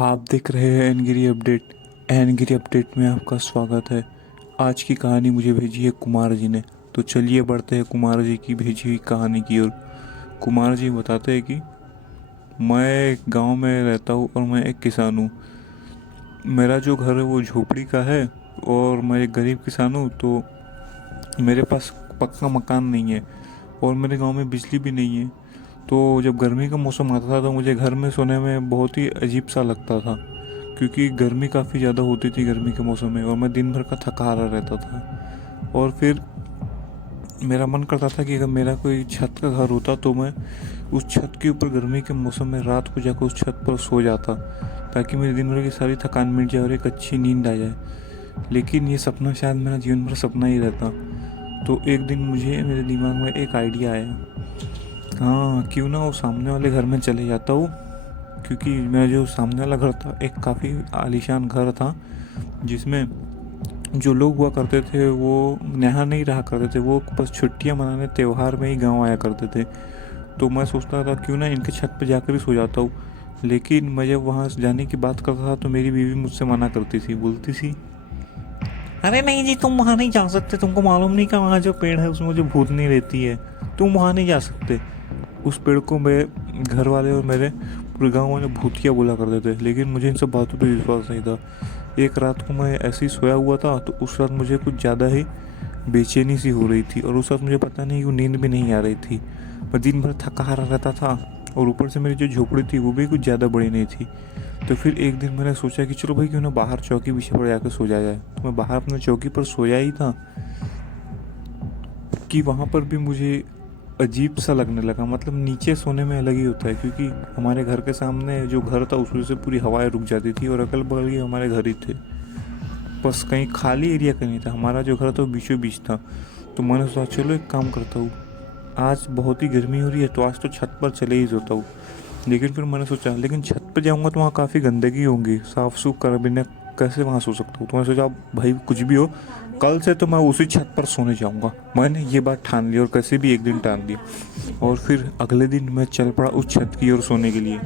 आप देख रहे हैं एनगिरी अपडेट। एनगिरी अपडेट में आपका स्वागत है। आज की कहानी मुझे भेजी है कुमार जी ने। तो चलिए बढ़ते हैं कुमार जी की भेजी हुई कहानी की ओर। कुमार जी बताते हैं कि मैं एक गांव में रहता हूँ और मैं एक किसान हूँ। मेरा जो घर है वो झोपड़ी का है और मैं एक गरीब किसान हूँ। तो मेरे पास पक्का मकान नहीं है और मेरे गांव में बिजली भी नहीं है। तो जब गर्मी का मौसम आता था तो मुझे घर में सोने में बहुत ही अजीब सा लगता था, क्योंकि गर्मी काफ़ी ज़्यादा होती थी गर्मी के मौसम में और मैं दिन भर का थका हारा रहता था। और फिर मेरा मन करता था कि अगर मेरा कोई छत का घर होता तो मैं उस छत के ऊपर गर्मी के मौसम में रात को जाकर उस छत पर सो जाता, ताकि मेरे दिन भर की सारी थकान मिट जाए और एक अच्छी नींद आ जाए। लेकिन ये सपना शायद मेरा जीवन भर सपना ही रहता। तो एक दिन मुझे मेरे दिमाग में एक आइडिया आया, हाँ क्यों ना वो सामने वाले घर में चले जाता हूँ। क्योंकि मेरा जो सामने वाला घर था एक काफ़ी आलीशान घर था, जिसमें जो लोग हुआ करते थे वो यहाँ नहीं रहा करते थे, वो बस छुट्टियाँ मनाने त्यौहार में ही गांव आया करते थे। तो मैं सोचता था क्यों ना इनके छत पे जाकर ही सो जाता हूँ। लेकिन मैं जब वहाँ जाने की बात करता था तो मेरी बीवी मुझसे मना करती थी, बोलती थी, अरे नहीं जी तुम वहाँ नहीं जा सकते, तुमको मालूम नहीं कि वहाँ जो पेड़ है उसमें जो भूतनी रहती है, तुम वहाँ नहीं जा सकते। उस पेड़ को मेरे घर वाले और मेरे पूरे गांव वाले भूतिया बोला करते थे, लेकिन मुझे इन सब बातों पे विश्वास नहीं था। एक रात को मैं ऐसे ही सोया हुआ था तो उस रात मुझे कुछ ज़्यादा ही बेचैनी सी हो रही थी और उस रात मुझे पता नहीं क्यों नींद भी नहीं आ रही थी। मैं दिन भर थका हारा रहता था और ऊपर से मेरी जो झोपड़ी थी वो भी कुछ ज़्यादा बड़ी नहीं थी। तो फिर एक दिन मैंने सोचा कि चलो भाई क्यों ना बाहर चौकी पीछे पर जाकर सो जाया जाए। तो मैं बाहर अपने चौकी पर सोया ही था कि वहाँ पर भी मुझे अजीब सा लगने लगा। मतलब नीचे सोने में अलग ही होता है, क्योंकि हमारे घर के सामने जो घर था उसमें से पूरी हवाएं रुक जाती थी और अगल बगल ही हमारे घर ही थे। बस कहीं खाली एरिया कहीं नहीं था, हमारा जो घर था वो बीचों बीच था। तो मैंने सोचा चलो एक काम करता हूँ, आज बहुत ही गर्मी हो रही है तो आज तो छत पर चले ही सोता हूँ। लेकिन फिर मैंने सोचा लेकिन छत पर जाऊँगा तो वहाँ काफ़ी गंदगी होंगी, साफ़ सुफ कर बिना कैसे वहाँ सो सकता हूँ। तो मैंने सोचा भाई कुछ भी हो, कल से तो मैं उसी छत पर सोने जाऊँगा। मैंने ये बात ठान ली और कैसे भी एक दिन टान दी। और फिर अगले दिन मैं चल पड़ा उस छत की ओर सोने के लिए।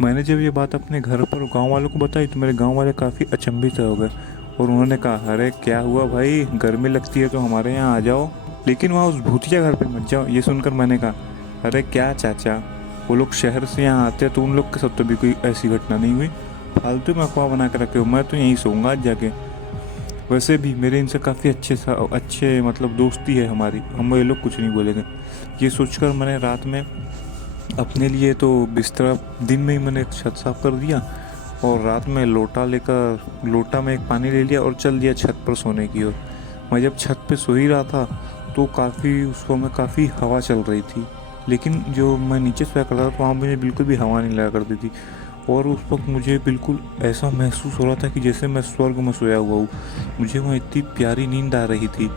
मैंने जब ये बात अपने घर पर गांव वालों को बताई तो मेरे गांव वाले काफ़ी अचंभित हो गए और उन्होंने कहा, अरे क्या हुआ भाई, गर्मी लगती है तो हमारे यहाँ आ जाओ, लेकिन वहाँ उस भूतिया घर पे मत जाओ। ये सुनकर मैंने कहा, अरे क्या चाचा, वो लोग शहर से यहाँ आते हैं तो उन लोग के साथ तो भी कोई ऐसी घटना नहीं हुई, फालतू में अफवाह बना के रखे हो, मैं तो यहीं सोऊंगा आज जाके। वैसे भी मेरे इनसे काफ़ी अच्छे मतलब दोस्ती है हमारी, हम ये लोग कुछ नहीं बोलेंगे। ये सोचकर मैंने रात में अपने लिए तो बिस्तरा दिन में ही मैंने एक छत साफ कर दिया और रात में लोटा में एक पानी ले लिया और चल दिया छत पर सोने की ओर। मैं जब छत पे सो ही रहा था तो काफ़ी उस समय काफ़ी हवा चल रही थी, लेकिन जो मैं नीचे सोया करता था वहाँ मुझे बिल्कुल भी हवा नहीं लगा करती थी। और उस वक्त मुझे बिल्कुल ऐसा महसूस हो रहा था कि जैसे मैं स्वर्ग में सोया हुआ हूँ। मुझे वहाँ इतनी प्यारी नींद आ रही थी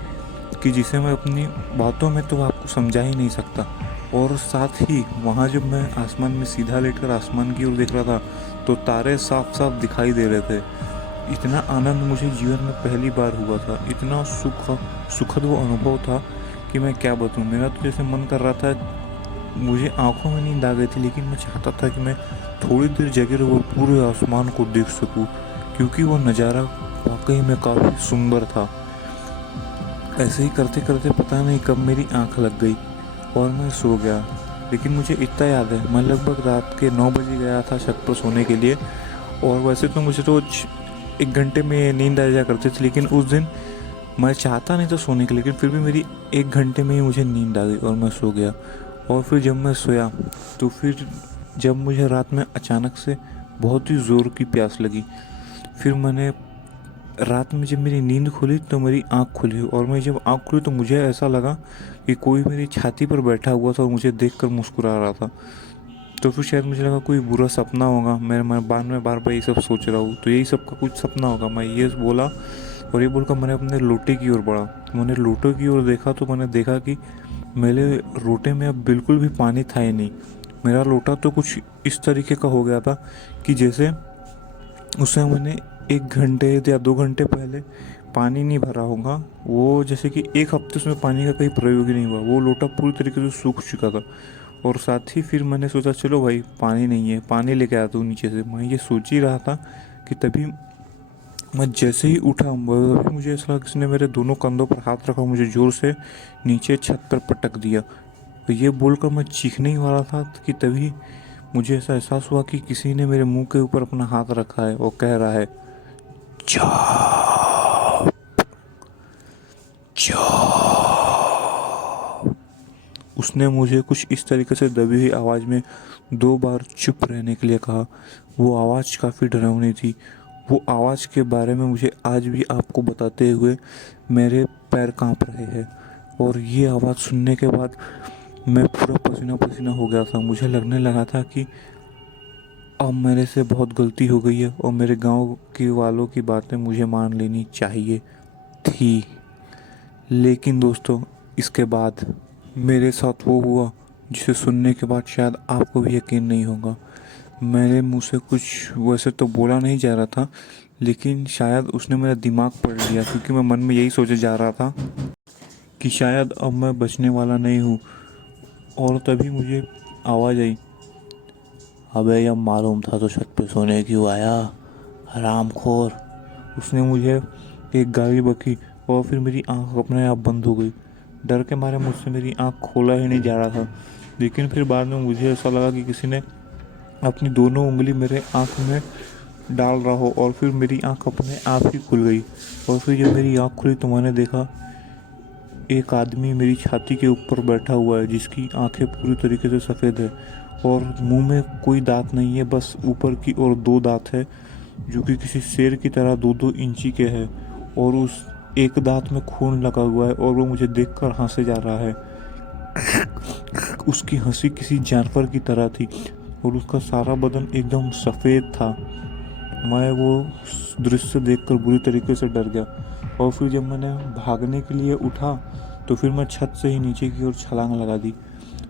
कि जिसे मैं अपनी बातों में तो आपको समझा ही नहीं सकता। और साथ ही वहाँ जब मैं आसमान में सीधा लेटकर आसमान की ओर देख रहा था तो तारे साफ साफ दिखाई दे रहे थे। इतना आनंद मुझे जीवन में पहली बार हुआ था, इतना सुखद वो अनुभव था कि मैं क्या बताऊँ। मेरा तो जैसे मन कर रहा था, मुझे आंखों में नींद आ गई थी, लेकिन मैं चाहता था कि मैं थोड़ी देर जगे रह और पूरे आसमान को देख सकूं, क्योंकि वो नज़ारा वाकई में काफ़ी सुंदर था। ऐसे ही करते करते पता नहीं कब मेरी आंख लग गई और मैं सो गया। लेकिन मुझे इतना याद है, मैं लगभग रात के 9 बजे गया था छत पर सोने के लिए। और वैसे तो मुझे रोज 1 घंटे में नींद आ जाया करती थी, लेकिन उस दिन मैं चाहता नहीं था सोने के लिए, लेकिन फिर भी मेरी 1 घंटे में ही मुझे नींद आ गई और मैं सो गया। और फिर जब मैं सोया तो फिर जब मुझे रात में अचानक से बहुत ही ज़ोर की प्यास लगी, फिर मैंने रात में जब मेरी नींद खुली तो मेरी आँख खुली और मैं जब आँख खुली तो मुझे ऐसा लगा कि कोई मेरी छाती पर बैठा हुआ था और मुझे देखकर मुस्कुरा रहा था। तो फिर शायद मुझे लगा कोई बुरा सपना होगा, मैं बाद में बार बार ये सब सोच रहा हूँ तो यही सब का कुछ सपना होगा। मैं ये बोला और ये बोलकर मैंने अपने लोटे की ओर बढ़ा। मैंने लोटे की ओर देखा तो मैंने देखा कि मेरे लोटे में अब बिल्कुल भी पानी था ही नहीं। मेरा लोटा तो कुछ इस तरीके का हो गया था कि जैसे उससे मैंने 1 घंटे या 2 घंटे पहले पानी नहीं भरा होगा, वो जैसे कि 1 हफ्ते उसमें पानी का कहीं प्रयोग ही नहीं हुआ, वो लोटा पूरी तरीके से सूख चुका था। और साथ ही फिर मैंने सोचा चलो भाई पानी नहीं है, पानी लेके आता हूँ नीचे से। मैं ये सोच ही रहा था कि तभी मैं जैसे ही उठा तभी मुझे ऐसा लगा किसी ने मेरे दोनों कंधों पर हाथ रखा, मुझे ज़ोर से नीचे छत पर पटक दिया। तो ये बोलकर मैं चीखने ही वाला था कि तभी मुझे ऐसा एहसास हुआ कि किसी ने मेरे मुंह के ऊपर अपना हाथ रखा है और कह रहा है चुप चुप। उसने मुझे कुछ इस तरीके से दबी हुई आवाज़ में 2 बार चुप रहने के लिए कहा। वो आवाज़ काफ़ी डरावनी थी। वो आवाज़ के बारे में मुझे आज भी आपको बताते हुए मेरे पैर कांप रहे हैं। और ये आवाज़ सुनने के बाद मैं पूरा पसीना पसीना हो गया था। मुझे लगने लगा था कि अब मेरे से बहुत गलती हो गई है और मेरे गांव के वालों की बातें मुझे मान लेनी चाहिए थी। लेकिन दोस्तों, इसके बाद मेरे साथ वो हुआ जिसे सुनने के बाद शायद आपको भी यकीन नहीं होगा। मेरे मुंह से कुछ वैसे तो बोला नहीं जा रहा था, लेकिन शायद उसने मेरा दिमाग पढ़ लिया, क्योंकि मैं मन में यही सोचे जा रहा था कि शायद अब मैं बचने वाला नहीं हूँ। और तभी मुझे आवाज़ आई, अबे जब मालूम था तो छत पे सोने क्यों आया हरामखोर। उसने मुझे एक गाली बकी और फिर मेरी आंख अपने आप बंद हो गई। डर के मारे मुझसे मेरी आंख खोला ही नहीं जा रहा था। लेकिन फिर बाद में मुझे ऐसा लगा कि किसी ने अपनी दोनों उंगली मेरे आंख में डाल रहा हो और फिर मेरी आंख अपने आप ही खुल गई। और फिर जब मेरी आंख खुली तो मैंने देखा एक आदमी मेरी छाती के ऊपर बैठा हुआ है, जिसकी आंखें पूरी तरीके से सफ़ेद है और मुंह में कोई दांत नहीं है, बस ऊपर की ओर 2 दांत है जो कि किसी शेर की तरह 2-2 इंची के हैं। और उस एक दांत में खून लगा हुआ है और वो मुझे देखकर हंसे जा रहा है। उसकी हंसी किसी जानवर की तरह थी और उसका सारा बदन एकदम सफ़ेद था। मैं वो दृश्य देखकर बुरी तरीके से डर गया। और फिर जब मैंने भागने के लिए उठा तो फिर मैं छत से ही नीचे की ओर छलांग लगा दी।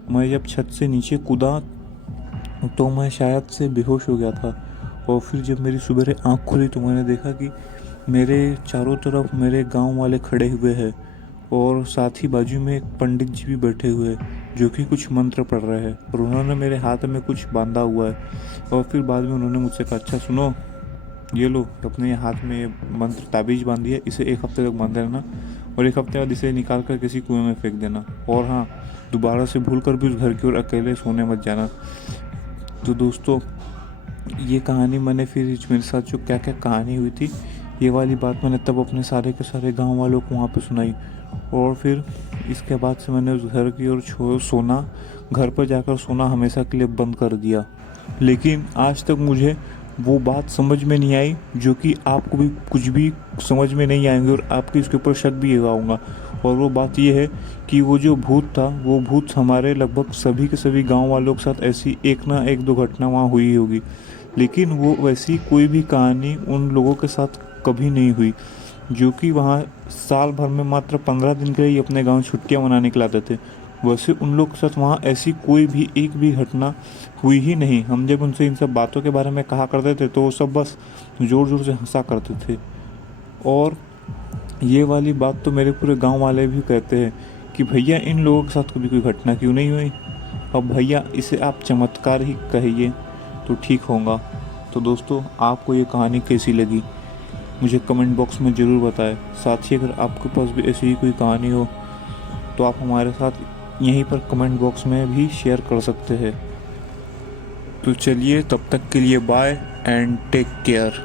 मैं जब छत से नीचे कूदा तो मैं शायद से बेहोश हो गया था। और फिर जब मेरी सुबह आँख खुली तो मैंने देखा कि मेरे चारों तरफ मेरे गांव वाले खड़े हुए हैं और साथ ही बाजू में एक पंडित जी भी बैठे हुए हैं जो कि कुछ मंत्र पढ़ रहे हैं और उन्होंने मेरे हाथ में कुछ बांधा हुआ है। और फिर बाद में उन्होंने मुझसे कहा, अच्छा सुनो, ये लो अपने हाथ में मंत्र ताबीज़ बांधी है, इसे 1 हफ्ते तक बांधे रहना और 1 हफ्ते बाद इसे निकाल कर किसी कुएं में फेंक देना। और हाँ, दोबारा से भूल कर भी उस घर की ओर अकेले सोने मत जाना। तो दोस्तों, ये कहानी मैंने फिर मेरे साथ जो क्या क्या कहानी हुई थी, ये वाली बात मैंने तब अपने सारे के सारे गांव वालों को वहाँ पे सुनाई। और फिर इसके बाद से मैंने उस घर की ओर सोना, घर पर जाकर सोना हमेशा के लिए बंद कर दिया। लेकिन आज तक मुझे वो बात समझ में नहीं आई जो कि आपको भी कुछ भी समझ में नहीं आएंगे और आपके इसके ऊपर शक भी लगाऊंगा। और वो बात ये है कि वो जो भूत था, वो भूत हमारे लगभग सभी के सभी गांव वालों के साथ ऐसी एक ना एक दो घटना वहाँ हुई होगी, लेकिन वो वैसी कोई भी कहानी उन लोगों के साथ कभी नहीं हुई जो कि वहाँ साल भर में मात्र 15 दिन के लिए अपने गांव छुट्टियां मनाने के लिए आते थे। वैसे उन लोग के साथ वहाँ ऐसी कोई भी एक भी घटना हुई ही नहीं। हम जब उनसे इन सब बातों के बारे में कहा करते थे तो वो सब बस ज़ोर ज़ोर से हंसा करते थे। और ये वाली बात तो मेरे पूरे गांव वाले भी कहते हैं कि भैया इन लोगों के साथ कभी कोई घटना क्यों नहीं हुई। अब भैया इसे आप चमत्कार ही कहिए तो ठीक होगा। तो दोस्तों, आपको ये कहानी कैसी लगी मुझे कमेंट बॉक्स में ज़रूर बताएं। साथ ही अगर आपके पास भी ऐसी ही कोई कहानी हो तो आप हमारे साथ यहीं पर कमेंट बॉक्स में भी शेयर कर सकते हैं। तो चलिए, तब तक के लिए बाय एंड टेक केयर।